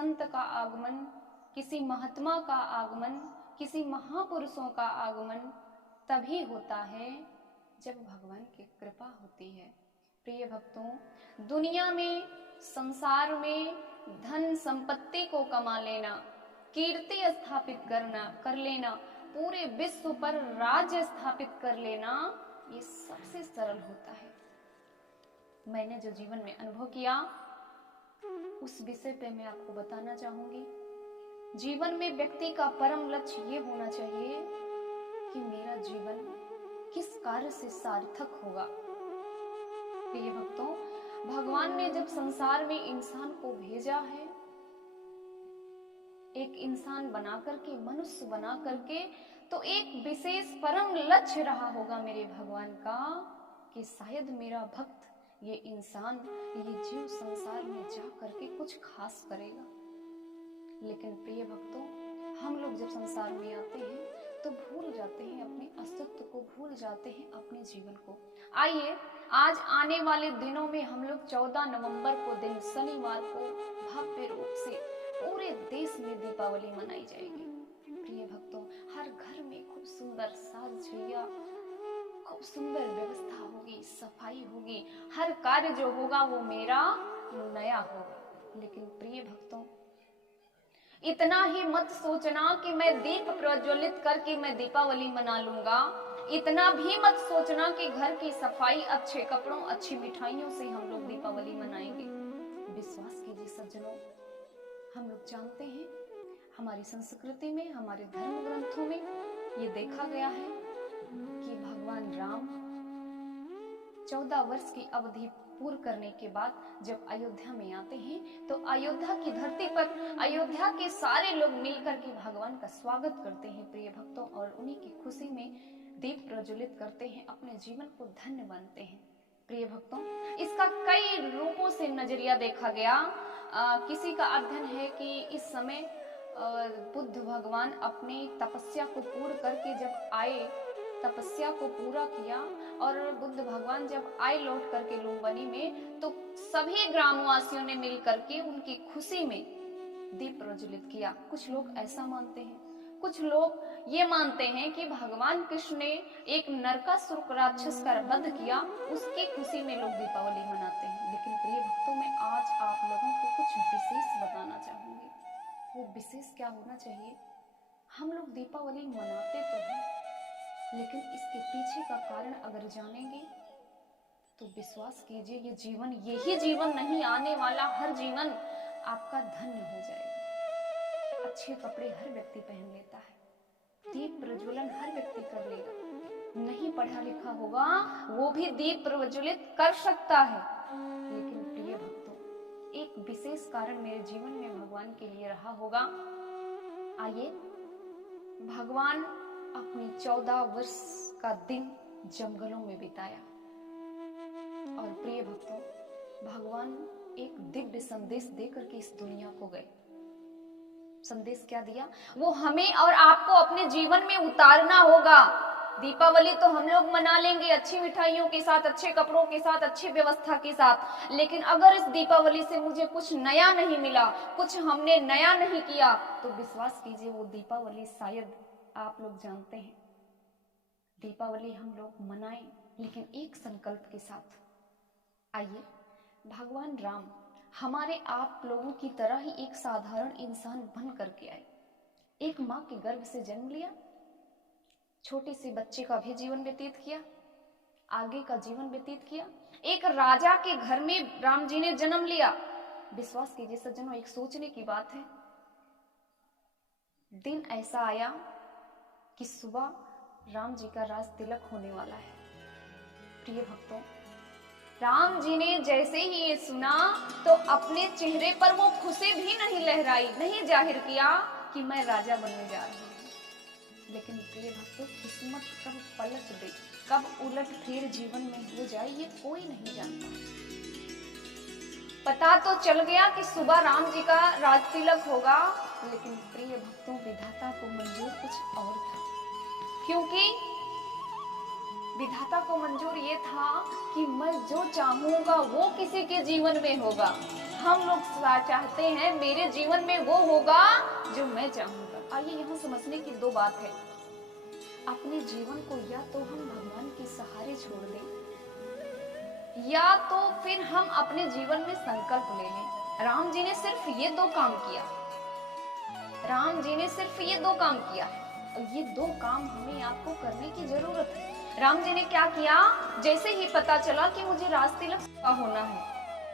संत का आगमन, किसी महात्मा का आगमन, किसी महापुरुषों का आगमन तभी होता है जब भगवान की कृपा होती है। प्रिय भक्तों, दुनिया में, संसार में धन संपत्ति को कमा लेना, कीर्ति स्थापित कर लेना, पूरे विश्व पर राज्य स्थापित कर लेना, ये सबसे सरल होता है। मैंने जो जीवन में अनुभव किया उस विषय पे मैं आपको बताना चाहूंगी। जीवन में व्यक्ति का परम लक्ष्य ये होना चाहिए कि मेरा जीवन किस कार्य से सार्थक होगा। प्रिय भक्तों, भगवान ने जब संसार में इंसान को भेजा है, एक इंसान बना करके, मनुष्य बना करके, तो एक विशेष परम लक्ष्य रहा होगा मेरे भगवान का कि शायद मेरा भक्त, ये इंसान, ये जीव संसार में जा करके कुछ खास करेगा। लेकिन प्रिय भक्तों, हम लोग जब संसार में आते हैं तो भूल जाते हैं अपने अस्तित्व को, भूल जाते हैं अपने जीवन को। आइए, आज आने वाले दिनों में हम लोग 14 नवंबर को दिन शनिवार को भव्य रूप से पूरे देश में दीपावली मनाई जाएगी। प्रिय भक्तों, हर घर में खूब सुंदर साज सज्जा, खूब सुंदर व्यवस्था होगी, सफाई होगी, हर कार्य जो होगा वो मेरा नया होगा। लेकिन प्रिय भक्तों, इतना ही मत सोचना कि मैं दीप प्रज्वलित करके मैं दीपावली मना लूंगा। इतना भी मत सोचना कि घर की सफाई, अच्छे कपड़ों, अच्छी मिठाइयों से हम लोग दीपावली मनाएंगे। विश्वास कीजिए सज्जनों, हम लोग जानते हैं, हमारी संस्कृति में, हमारे धर्म ग्रंथों में ये देखा गया है कि भगवान राम 14 वर्ष की अवधि पूर्ण करने के बाद जब अयोध्या में आते हैं तो अयोध्या की धरती पर अयोध्या के सारे लोग मिलकर के भगवान का स्वागत करते हैं प्रिय भक्तों, और उन्हीं की खुशी में दीप प्रज्वलित करते हैं, अपने जीवन को धन्य मानते हैं। प्रिय भक्तों, इसका कई रूपों से नजरिया देखा गया। किसी का अध्ययन है कि इस समय बुद्ध भगवान अपनी तपस्या को पूर्ण करके जब आए, तपस्या को पूरा किया और बुद्ध भगवान जब आए लौट करके लुम्बिनी में, तो सभी ग्रामवासियों ने मिल करके उनकी खुशी में दीप प्रज्वलित किया। कुछ लोग ऐसा मानते हैं, कुछ लोग ये मानते हैं कि भगवान कृष्ण ने एक नरकासुर राक्षस का वध किया, उसकी खुशी में लोग दीपावली मनाते हैं। लेकिन प्रिय भक्तों, मैं आज आप लोगों को कुछ विशेष बताना चाहूंगी। वो विशेष क्या होना चाहिए? हम लोग दीपावली मनाते तो हैं, लेकिन इसके पीछे का कारण अगर जानेंगे तो विश्वास कीजिए, ये जीवन, यही जीवन नहीं, आने वाला हर जीवन आपका धन्य हो जाएगा। अच्छे कपड़े हर व्यक्ति पहन लेता है, दीप प्रज्वलन हर व्यक्ति कर लेगा, नहीं पढ़ा लिखा होगा वो भी दीप प्रज्वलित कर सकता है। लेकिन प्रिय भक्तों, एक विशेष कारण मेरे जीवन में भगवान के लिए रहा होगा। आइए, भगवान अपनी 14 वर्ष का दिन जंगलों में बिताया और प्रिय भक्तों, भगवान एक दिव्य संदेश देकर के इस दुनिया को गए। संदेश क्या दिया? वो हमें और आपको अपने जीवन में उतारना होगा। दीपावली तो हम लोग मना लेंगे अच्छी मिठाइयों के साथ, अच्छे कपड़ों के साथ, अच्छी व्यवस्था के साथ, लेकिन अगर इस दीपावली से मुझे कुछ नया नहीं मिला, कुछ हमने नया नहीं किया, तो विश्वास कीजिए वो दीपावली शायद, आप लोग जानते हैं, दीपावली हम लोग मनाएं लेकिन एक संकल्प के साथ। आइए, भगवान राम हमारे आप लोगों की तरह ही एक साधारण इंसान बन करके आए। एक माँ के गर्भ से जन्म लिया, छोटे से बच्चे का भी जीवन व्यतीत किया, आगे का जीवन व्यतीत किया, एक राजा के घर में राम जी ने जन्म लिया। विश्वास कीजिए सज्जनों, एक सोचने की बात है, दिन ऐसा आया कि सुबह राम जी का राज तिलक होने वाला है। प्रिय भक्तों, राम जी ने जैसे ही ये सुना तो अपने चेहरे पर वो खुशी भी नहीं लहराई, नहीं जाहिर किया कि मैं राजा बनने जा रहा हूं। लेकिन प्रिय भक्तों, किस्मत कब पलट दे, कब उलट फेर जीवन में हो जाए, ये कोई नहीं जानता। पता तो चल गया कि सुबह राम जी का राज तिलक होगा, लेकिन प्रिय भक्तों, विधाता को मंजूर कुछ और था। क्योंकि विधाता को मंजूर ये था कि मैं जो चाहूंगा वो किसी के जीवन में होगा। हम लोग चाहते हैं मेरे जीवन में वो होगा जो मैं चाहूंगा। आइए यहाँ समझने की दो बात है। अपने जीवन को या तो हम भगवान के सहारे छोड़ दें या तो फिर हम अपने जीवन में संकल्प ले लें। राम जी ने सिर्फ ये दो काम किया, राम जी ने सिर्फ ये दो काम किया और ये दो काम हमें आपको करने की जरूरत है। राम जी ने क्या किया, जैसे ही पता चला कि मुझे राजतिलक का होना है,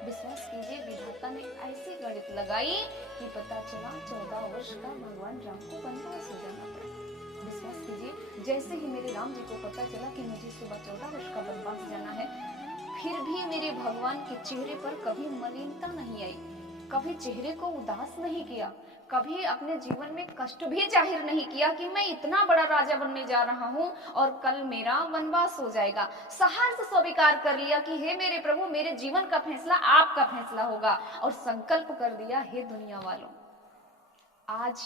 विश्वास कीजिए विधाता ने ऐसी गणित लगाई कि पता चला 14 वर्ष का भगवान राम को वनवास हो जाना पड़ा। विश्वास कीजिए जैसे ही मेरे राम जी को पता चला कि मुझे सुबह 14 वर्ष का वनवास जाना है, फिर भी मेरे भगवान के चेहरे पर कभी मलिनता नहीं आई, कभी चेहरे को उदास नहीं किया, कभी अपने जीवन में कष्ट भी जाहिर नहीं किया कि मैं इतना बड़ा राजा बनने जा रहा हूँ और कल मेरा वनवास हो जाएगा। सहर्ष स्वीकार कर लिया कि हे मेरे प्रभु, मेरे जीवन का फैसला आपका फैसला होगा और संकल्प कर दिया, हे दुनिया वालों, आज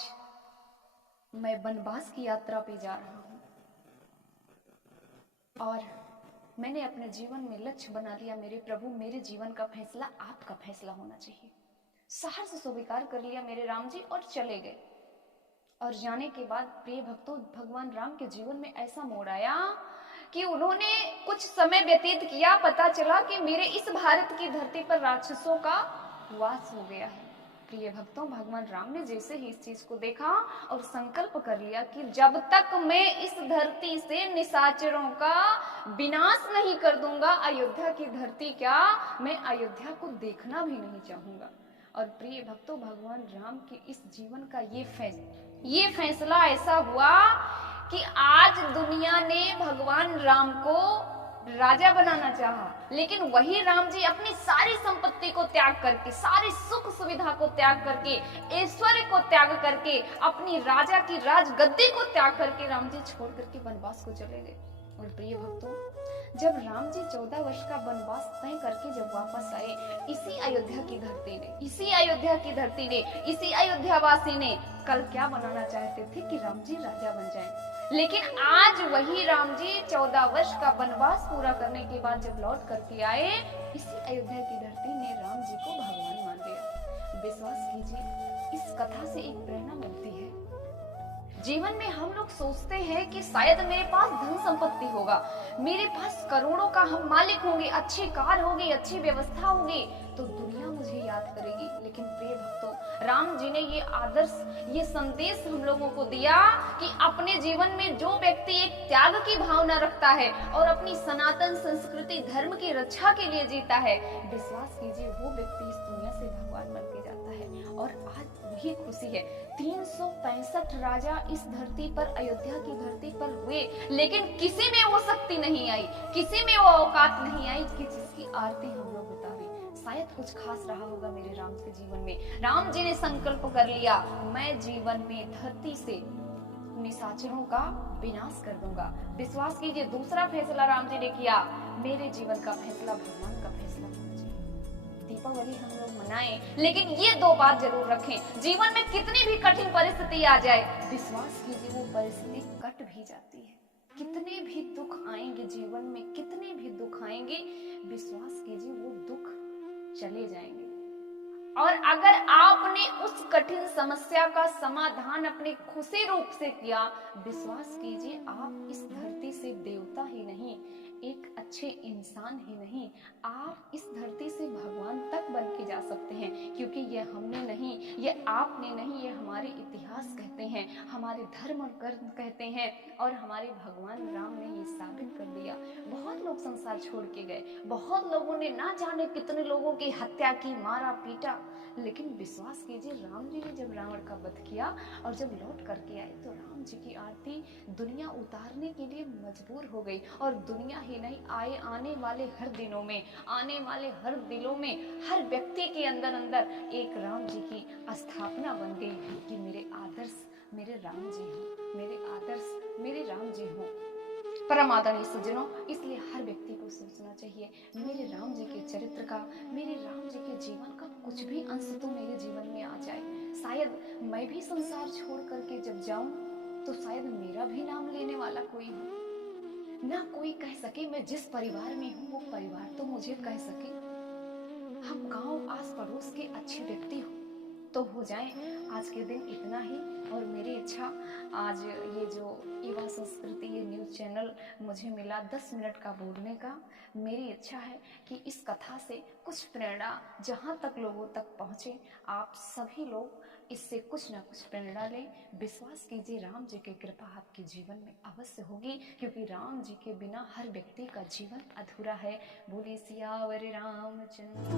मैं वनवास की यात्रा पे जा रहा हूँ और मैंने अपने जीवन में लक्ष्य बना लिया, मेरे प्रभु मेरे जीवन का फैसला आपका फैसला होना चाहिए। सहर्ष स्वीकार कर लिया मेरे राम जी और चले गए। और जाने के बाद प्रिय भक्तों, भगवान राम के जीवन में ऐसा मोड़ आया कि उन्होंने कुछ समय व्यतीत किया, पता चला कि मेरे इस भारत की धरती पर राक्षसों का वास हो गया है। प्रिय भक्तों, भगवान राम ने जैसे ही इस चीज को देखा और संकल्प कर लिया कि जब तक मैं इस धरती से निशाचरों का विनाश नहीं कर दूंगा, अयोध्या की धरती क्या, मैं अयोध्या को देखना भी नहीं चाहूंगा। और प्रिय भक्तों, भगवान राम के इस जीवन का ये फैसला ऐसा हुआ कि आज दुनिया ने भगवान राम को राजा बनाना चाहा, लेकिन वही राम जी अपनी सारी संपत्ति को त्याग करके, सारी सुख सुविधा को त्याग करके, ऐश्वर्य को त्याग करके, अपनी राजा की राजगद्दी को त्याग करके राम जी छोड़ करके वनवास को चले गए। और प्रिय भक्तों, जब राम जी 14 वर्ष का वनवास तय करके जब वापस आए, इसी अयोध्या की धरती ने, इसी अयोध्या की धरती ने, इसी अयोध्यावासी ने कल क्या बनाना चाहते थे कि राम जी राजा बन जाएं। लेकिन आज वही राम जी 14 वर्ष का वनवास पूरा करने के बाद जब लौट करके आए, इसी अयोध्या की धरती ने राम जी को भगवान मान लिया। विश्वास कीजिए, इस कथा से एक प्रेरणा मिलती है। जीवन में हम लोग सोचते हैं कि शायद मेरे पास धन संपत्ति होगा, मेरे पास करोड़ों का हम मालिक होंगे, अच्छी कार होगी, अच्छी व्यवस्था होगी, तो दुनिया मुझे याद करेगी। लेकिन प्रिय भक्तों, राम जी ने ये आदर्श, ये संदेश हम लोगों को दिया कि अपने जीवन में जो व्यक्ति एक त्याग की भावना रखता है और अपनी सनातन संस्कृति धर्म की रक्षा के लिए जीता है, विश्वास कीजिए वो व्यक्ति इस दुनिया से भगवान बन के जाता है। और आज वही खुशी है। 365 राजा इस धरती पर, अयोध्या की धरती पर हुए, लेकिन किसी में वो शक्ति नहीं आई, किसी में वो औकात नहीं आई कि जिसकी आरती हम लोग उतारे। शायद कुछ खास रहा होगा मेरे राम के जीवन में। राम जी ने संकल्प कर लिया, मैं जीवन में धरती से निशाचरों का विनाश कर दूंगा। विश्वास कीजिए, दूसरा फैसला राम जी ने किया, मेरे जीवन का फैसला भगवान का फैसला होना चाहिए। दीपावली हम लोग मनाएं, लेकिन ये दो बात जरूर रखें, जीवन में कितनी भी कठिन परिस्थिति आ जाए, विश्वास कीजिए वो परिस्थिति कट भी जाती है। कितने भी दुख आएंगे जीवन में, कितने भी दुख आएंगे, विश्वास कीजिए वो दुख चले जाएंगे। और अगर आपने उस कठिन समस्या का समाधान अपने खुशी रूप से किया, विश्वास कीजिए आप इस धरती से देवता ही नहीं, एक अच्छे इंसान ही नहीं, आप इस धरती से भगवान तक बन के जा सकते हैं। क्योंकि ये हमने नहीं, ये आपने नहीं, ये हमारे इतिहास कहते हैं, हमारे धर्म कहते हैं और हमारे भगवान राम ने ये साबित कर दिया। बहुत लोग संसार छोड़ के गए, बहुत लोगों ने ना जाने कितने लोगों की हत्या की, मारा पीटा, लेकिन विश्वास कीजिए राम जी ने जब रावण का वध किया और जब लौट करके आए तो राम जी की आरती दुनिया उतारने के लिए मजबूर हो गई। और दुनिया ही नहीं, आने वाले हर दिनों में, आने वाले हर दिलों में, हर व्यक्ति के अंदर अंदर एक राम जी की स्थापना बन गई कि मेरे आदर्श मेरे राम जी हो, मेरे आदर्श मेरे राम जी हो। परम आदरणीय सज्जनों, इसलिए हर व्यक्ति को सोचना चाहिए, मेरे राम जी के चरित्र का, मेरे राम जी के जीवन का कुछ भी अंश तो मेरे जीवन में आ जाए। शायद मैं भी संसार छोड़ करके जब जाऊं तो शायद मेरा भी नाम लेने वाला कोई हो, ना कोई कह सके मैं जिस परिवार में हूँ वो परिवार तो मुझे कह सके। हम गांव आस पड़ोस के अच्छे व्यक्ति हो तो हो जाएं। आज के दिन इतना ही। और मेरी इच्छा, आज ये जो युवा संस्कृति ये न्यूज़ चैनल मुझे मिला 10 मिनट का बोलने का, मेरी इच्छा है कि इस कथा से कुछ प्रेरणा जहाँ तक लोगों तक पहुँचे। आप सभी लोग इससे कुछ ना कुछ प्रेरणा लें। विश्वास कीजिए, राम जी की कृपा आपके जीवन में अवश्य होगी, क्योंकि राम जी के बिना हर व्यक्ति का जीवन अधूरा है। बोलिए सियावर रामचंद्र।